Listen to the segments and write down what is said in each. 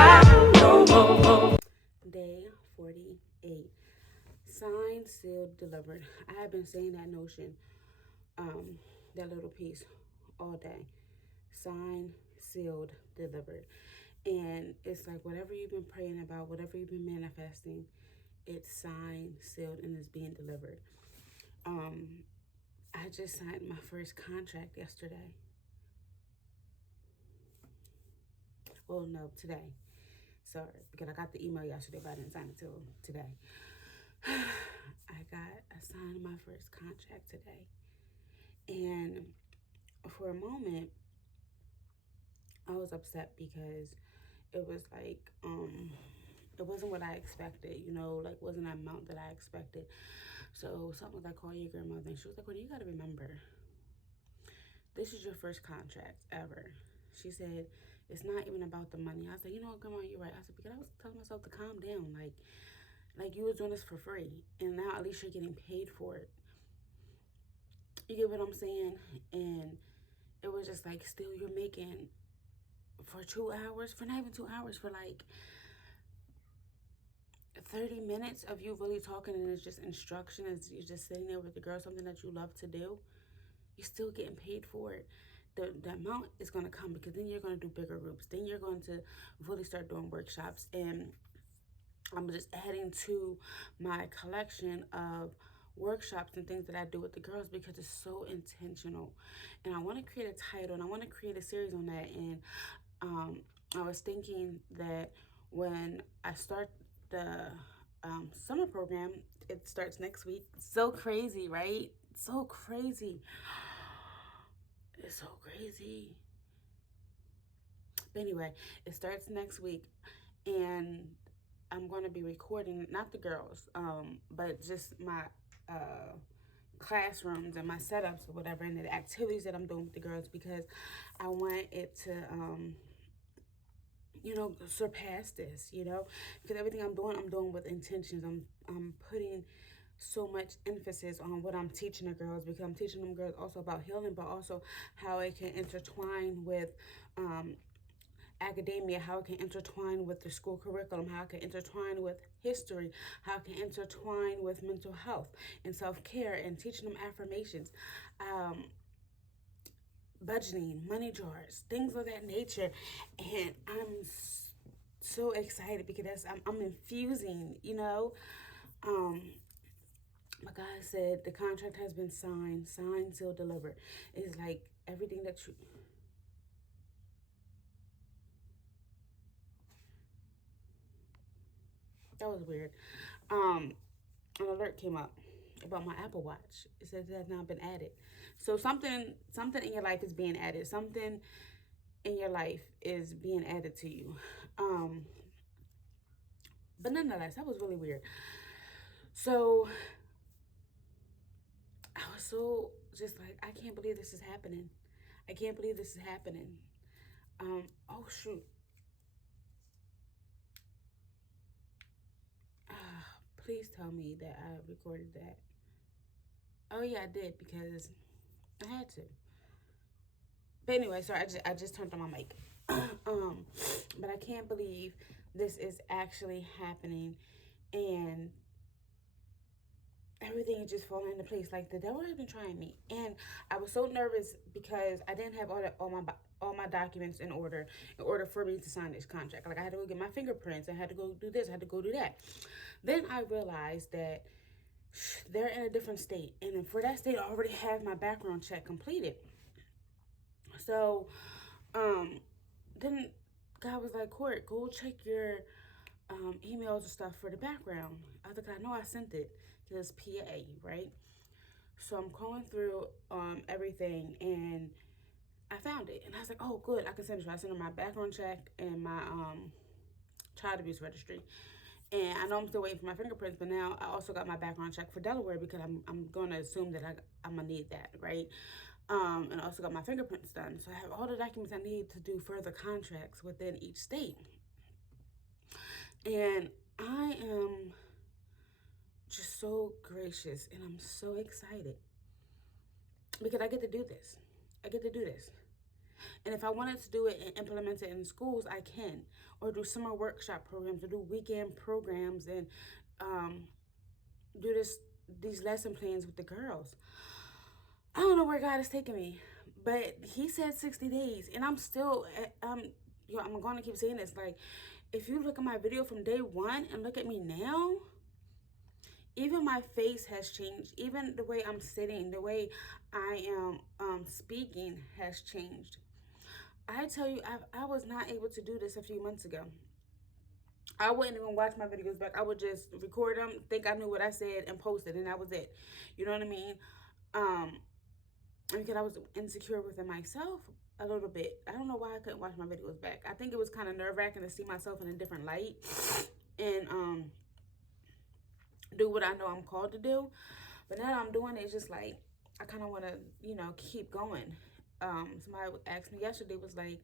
cry no more. Day 48. Signed, sealed, delivered. I have been saying that notion, that little piece all day. Signed, sealed, delivered. And it's like whatever you've been praying about, whatever you've been manifesting, it's signed, sealed, and it's being delivered. I just signed my first contract yesterday. Well, no, today. Sorry, because I got the email yesterday, but I didn't sign it till today. I signed my first contract today. And for a moment, I was upset because it was like, it wasn't what I expected, like wasn't an amount that I expected. So something was like, call your grandmother, and she was like, well, you gotta remember, this is your first contract ever. She said, it's not even about the money. I said, you know what, grandma, you're right. I said, because I was telling myself to calm down, like you was doing this for free, and now at least you're getting paid for it. You get what I'm saying? And it was just like, still you're making for 2 hours, for not even 2 hours, for like 30 minutes of you really talking, and it's just instruction, as you're just sitting there with the girl, something that you love to do, you're still getting paid for it. The amount is going to come, because then you're going to do bigger groups. Then you're going to really start doing workshops. And I'm just adding to my collection of workshops and things that I do with the girls, because it's so intentional. And I want to create a title, and I want to create a series on that. And I was thinking that when I start the summer program, it starts next week. So crazy, right? So crazy. It's so crazy. But anyway, it starts next week, and I'm going to be recording, not the girls, but just my classrooms and my setups or whatever, and the activities that I'm doing with the girls, because I want it to, surpass this, because everything I'm doing with intentions. I'm putting so much emphasis on what I'm teaching the girls, because I'm teaching them girls also about healing, but also how it can intertwine with academia, how it can intertwine with the school curriculum, how it can intertwine with history, how it can intertwine with mental health and self-care, and teaching them affirmations, budgeting, money jars, things of that nature. And I'm so excited, because I'm infusing, my God said the contract has been signed, sealed, delivered. It's like everything that you... That was weird. An alert came up about my Apple Watch. It says it has now been added. So something in your life is being added. Something in your life is being added to you. But nonetheless, that was really weird. So I was so just like, I can't believe this is happening. I can't believe this is happening. Oh shoot. Please tell me that I recorded that. Oh yeah, I did, because I had to. But anyway, sorry, I just turned on my mic. But I can't believe this is actually happening, and everything is just falling into place. Like, the devil has been trying me, and I was so nervous because I didn't have all my documents in order for me to sign this contract. Like, I had to go get my fingerprints, I had to go do this, I had to go do that. Then I realized that they're in a different state, and for that state, I already have my background check completed. So, then God was like, Court, go check your emails and stuff for the background. I was like, I know I sent it to this PA, right? So I'm going through everything, and I found it, and I was like, oh, good, I can send it. I sent her my background check and my child abuse registry. And I know I'm still waiting for my fingerprints, but now I also got my background check for Delaware, because I'm going to assume that I'm going to need that, right? And I also got my fingerprints done. So I have all the documents I need to do further contracts within each state. And I am just so gracious, and I'm so excited, because I get to do this. I get to do this. And if I wanted to do it and implement it in schools, I can. Or do summer workshop programs, or do weekend programs, and um, do these lesson plans with the girls. I don't know where God is taking me, but He said 60 days, and I'm still, I'm going to keep saying this. Like, if you look at my video from day one and look at me now, even my face has changed. Even the way I'm sitting, the way I am speaking has changed. I tell you, I was not able to do this a few months ago. I wouldn't even watch my videos back. I would just record them, think I knew what I said, and post it, and that was it. You know what I mean? Um, because I was insecure within myself a little bit. I don't know why I couldn't watch my videos back. I think it was kind of nerve-wracking to see myself in a different light and do what I know I'm called to do. But now that I'm doing it, it's just like I kind of want to, keep going. Somebody asked me yesterday, was like,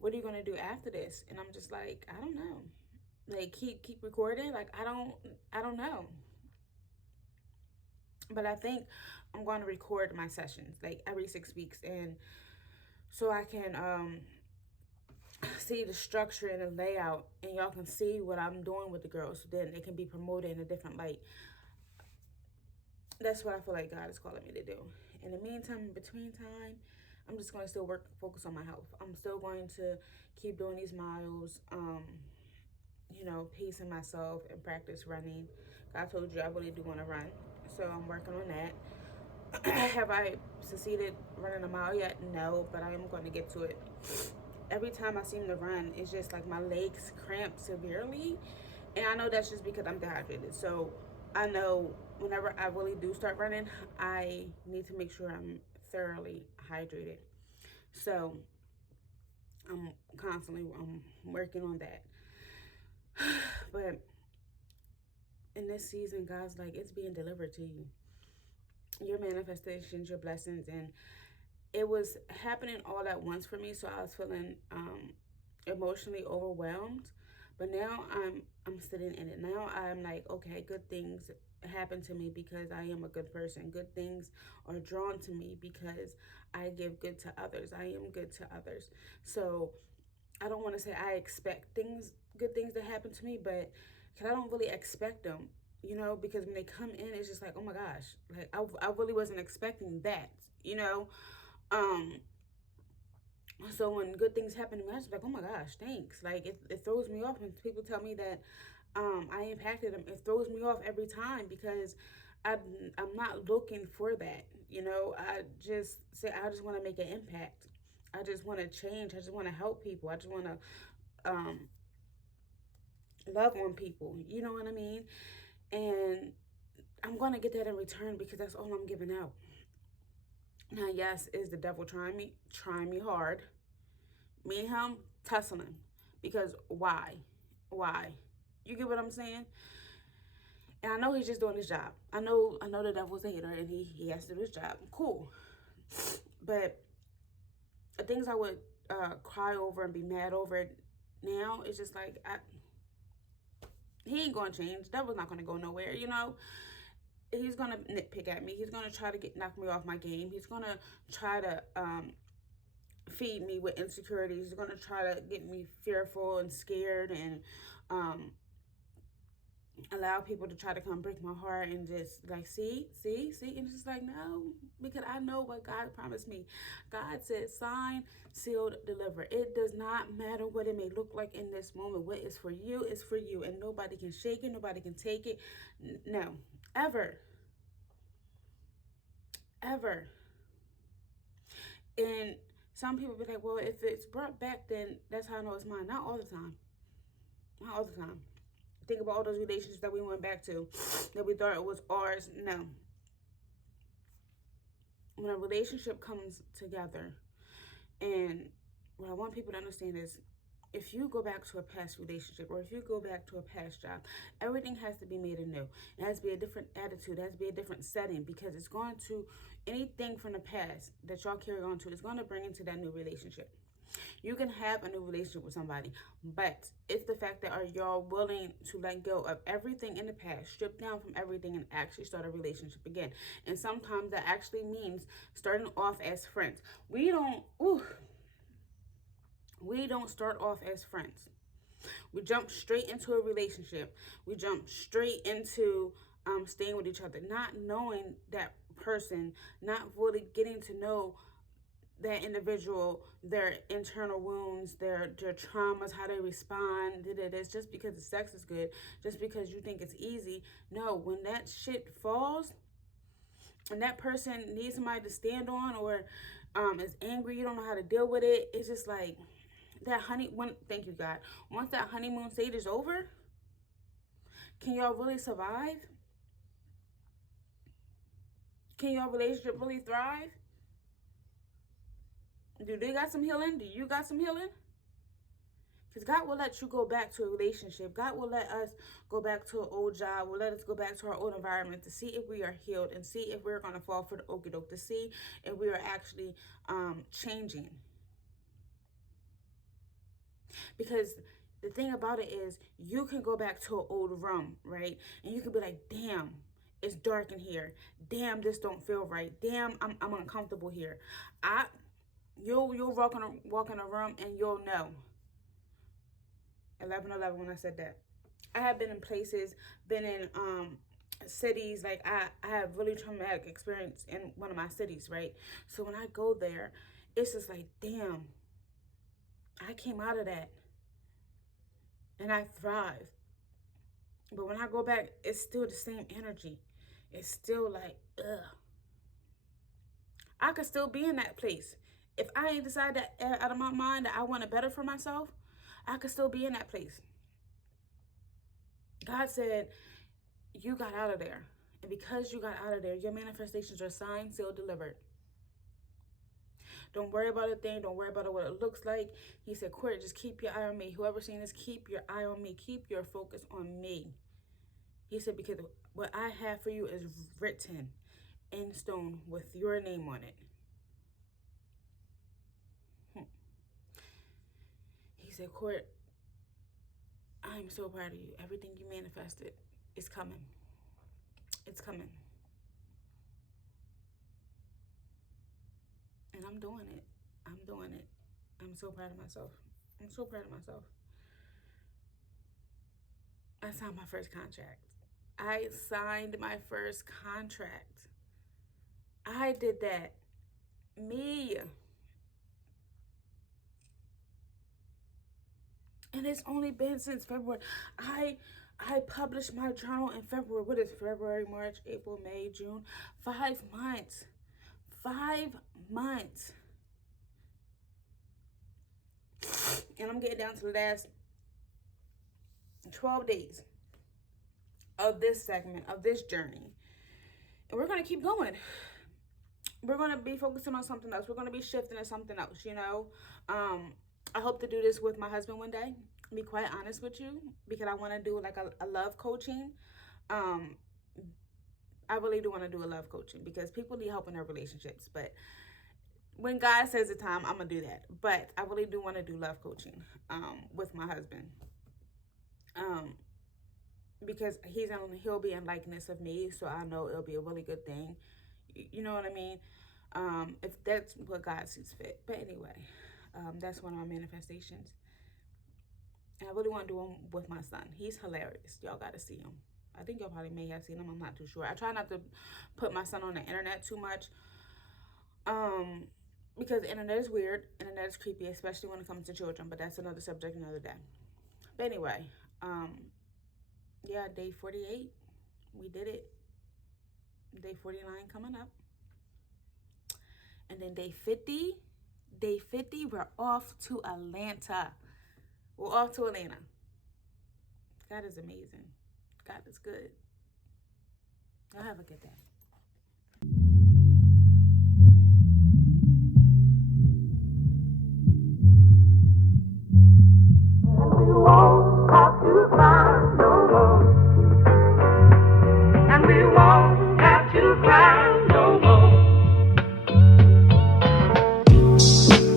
"What are you gonna do after this?" And I'm just like, I don't know. Like keep recording. Like I don't know. But I think I'm going to record my sessions like every 6 weeks, and so I can see the structure and the layout, and y'all can see what I'm doing with the girls. So then it can be promoted in a different light. That's what I feel like God is calling me to do. In the meantime, in between time, I'm just going to still focus on my health. I'm still going to keep doing these miles, pacing myself and practice running. I told you I really do want to run, so I'm working on that. Have I succeeded running a mile yet? No, but I am going to get to it. Every time I seem to run, it's just like my legs cramp severely, and I know that's just because I'm dehydrated. So I know whenever I really do start running, I need to make sure I'm thoroughly hydrated. So I'm constantly working on that. But in this season, God's like, it's being delivered to you. Your manifestations, your blessings, and it was happening all at once for me. So I was feeling emotionally overwhelmed. But now I'm sitting in it. Now I'm like, okay, good things happen to me because I am a good person. Good things are drawn to me because I give good to others. I am good to others. So I don't want to say I expect good things to happen to me, but because I don't really expect them, because when they come in, it's just like, oh my gosh, like I really wasn't expecting that, you know. Um, so when good things happen to me, I was like, oh my gosh, thanks. Like it throws me off when people tell me that I impacted them. It throws me off every time because I'm not looking for that. I just say I just want to make an impact. I just want to change. I just want to help people. I just want to love on people. You know what I mean? And I'm going to get that in return because that's all I'm giving out. Now, yes, is the devil trying me hard. Me and him tussling. Because why? Why? You get what I'm saying? And I know he's just doing his job. I know the devil's a hater and he has to do his job. Cool. But the things I would cry over and be mad over now, it's just like he ain't gonna change. The devil's not gonna go nowhere, He's gonna nitpick at me. He's gonna try to knock me off my game. He's gonna try to feed me with insecurities. He's gonna try to get me fearful and scared and allow people to try to come break my heart and just like see, and it's just like no, because I know what God promised me. God said, sign, sealed, deliver. It does not matter what it may look like in this moment. What is for you is for you, and nobody can shake it, nobody can take it. No, ever. And some people be like, well, if it's brought back, then that's how I know it's mine. Not all the time. Not all the time. Think about all those relationships that we went back to that we thought it was ours. No. When a relationship comes together, and what I want people to understand is if you go back to a past relationship or if you go back to a past job, everything has to be made anew. It has to be a different attitude. It has to be a different setting because it's going to, anything from the past that y'all carry on to is going to bring into that new relationship. You can have a new relationship with somebody, but it's the fact that are y'all willing to let go of everything in the past, strip down from everything, and actually start a relationship again. And sometimes that actually means starting off as friends. We don't, We don't start off as friends. We jump straight into a relationship. We jump straight into staying with each other, not knowing that person, not really getting to know that individual, their internal wounds, their traumas, how they respond. It's just because the sex is good, just because you think it's easy. No, when that shit falls, and that person needs somebody to stand on, or is angry, you don't know how to deal with it. It's just like that thank you God. Once that honeymoon stage is over, can y'all really survive? Can your relationship really thrive? Do they got some healing? Do you got some healing? Because God will let you go back to a relationship. God will let us go back to an old job. Will let us go back to our old environment to see if we are healed and see if we're going to fall for the okie doke, to see if we are actually changing. Because the thing about it is, you can go back to an old room, right? And you can be like, damn, it's dark in here. Damn, this don't feel right. Damn, I'm uncomfortable here. You'll walk in a room and you'll know. 11:11 when I said that. I have been in places, been in cities, like I have really traumatic experience in one of my cities, right? So when I go there, it's just like, damn, I came out of that and I thrived. But when I go back, it's still the same energy. It's still like, ugh. I could still be in that place. If I ain't decided that out of my mind that I want it better for myself, I could still be in that place. God said, you got out of there. And because you got out of there, your manifestations are signed, sealed, delivered. Don't worry about a thing. Don't worry about what it looks like. He said, Court, just keep your eye on me. Whoever's seen this, keep your eye on me. Keep your focus on me. He said, because what I have for you is written in stone with your name on it. He said, Court, I'm so proud of you. Everything you manifested is coming. It's coming. And I'm doing it. I'm doing it. I'm so proud of myself. I'm so proud of myself. I signed my first contract. I signed my first contract. I did that. Me. And it's only been since February. I published my journal in February. What is February, March, April, May, June? 5 months. 5 months. And I'm getting down to the last 12 days of this segment, of this journey. And we're going to keep going. We're going to be focusing on something else. We're going to be shifting to something else, you know. I hope to do this with my husband one day. Be quite honest with you, because I want to do like a love coaching. I really do want to do a love coaching because people need help in their relationships. But when God says the time, I'm going to do that. But I really do want to do love coaching with my husband. Because he'll be in likeness of me, so I know it'll be a really good thing. You know what I mean? If that's what God sees fit. But anyway, that's one of my manifestations. And I really want to do him with my son. He's hilarious. Y'all got to see him. I think y'all probably may have seen him. I'm not too sure. I try not to put my son on the internet too much. Because the internet is weird. Internet is creepy, especially when it comes to children. But that's another subject another day. But anyway, yeah, day 48. We did it. Day 49 coming up. And then day 50, we're off to Atlanta. We're off to Atlanta. God is amazing. God is good. Y'all have a good day.